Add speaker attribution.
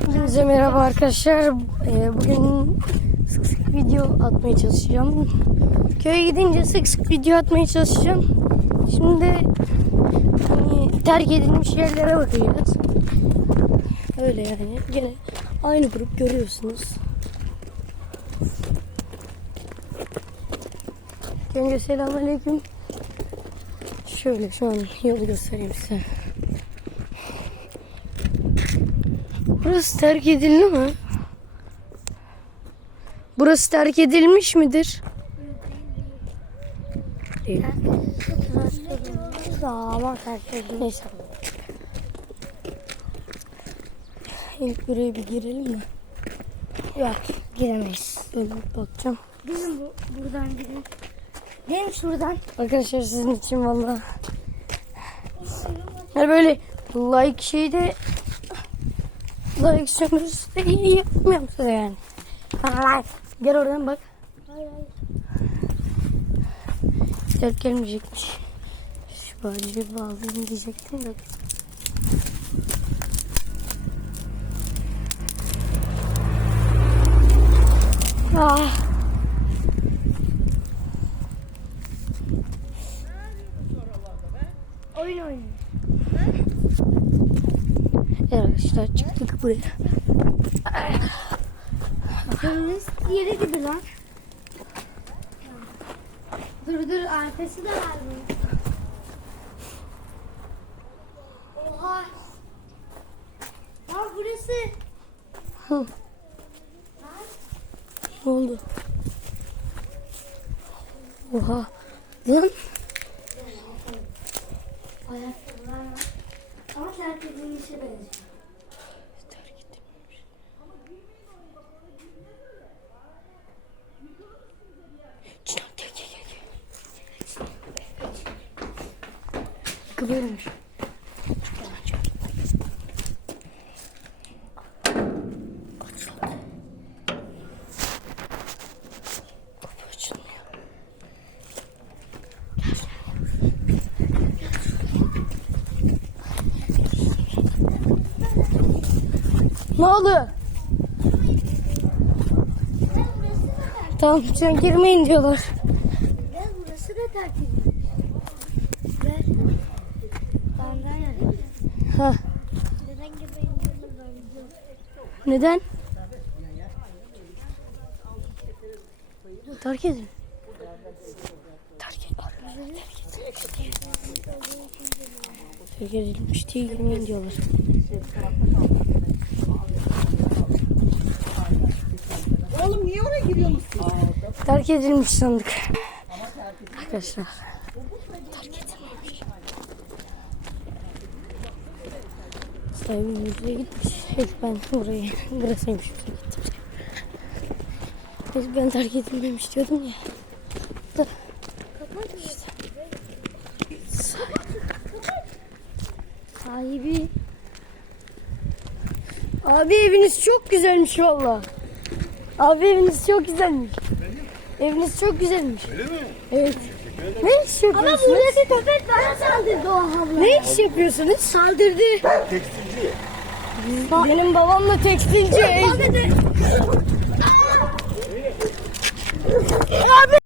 Speaker 1: Hepinize merhaba arkadaşlar. Ee, bugün sık sık video atmaya çalışacağım. Köye gidince sık sık video atmaya çalışacağım. Şimdi hani terk edilmiş yerlere bakacağız. Öyle yani. Gene aynı grup görüyorsunuz. Önce selamünaleyküm. Şöyle şu an yolu göstereyim size. Burası terk edildi mi? Burası terk edilmiş midir? Değil.
Speaker 2: Ama terk edilmiş.
Speaker 1: İlk buraya bir girelim mi?
Speaker 2: Yok giremeyiz.
Speaker 1: Ben bakacağım.
Speaker 2: Bizim bu, buradan gidin. Gelin şuradan.
Speaker 1: Arkadaşlar sizin için valla. Yani böyle like şeyde like sömürüsü de iyi yapmıyorum size yani. Like. Gel oradan bak. Terk gelmeyecekmiş. Şu bağcıyı bağlayayım diyecektim de. Ah.
Speaker 2: Oyun oynuyor.
Speaker 1: Evet arkadaşlar çıktık buraya.
Speaker 2: Kırmızı yeri gibi lan. Dur dur arkası da var bunun. Oha. Aa burası.
Speaker 1: Hı. Ne oldu? Oha. Lan
Speaker 2: Ayakkabılar var. Terk edilmişe benziyor.
Speaker 1: Çınar gel gel gel. gel. Kıvırmış. Ne oldu? Tamam sen girmeyin diyorlar.
Speaker 2: Gel burası da terk edilmiş. Ver. Bandana.
Speaker 1: Ha,
Speaker 2: Neden yanına böyle?
Speaker 1: neden? Terk edin. Terk edin. Terk edilmiş diye girmeyin diyorlar.
Speaker 3: Oğlum niye oraya giriyorsunuz?
Speaker 1: Terk edilmiş sandık. Arkadaşlar. Terk edilmemiş. Sahibi müzeye gitmiş. Evet ben buraya, burasıymış. Neyse, Ben terk edilmemiş diyordum ya. Da. Sahibi. Abi eviniz çok güzelmiş valla. Abi eviniz çok güzelmiş. Eviniz çok güzelmiş.
Speaker 3: Öyle mi?
Speaker 1: Evet. Ne iş yapıyorsunuz?
Speaker 2: Ama buradaki köpek bana saldırdı o abla.
Speaker 1: Ne iş yapıyorsunuz? Saldırdı.
Speaker 3: Tekstilci.
Speaker 1: Benim babam da tekstilci. Abi.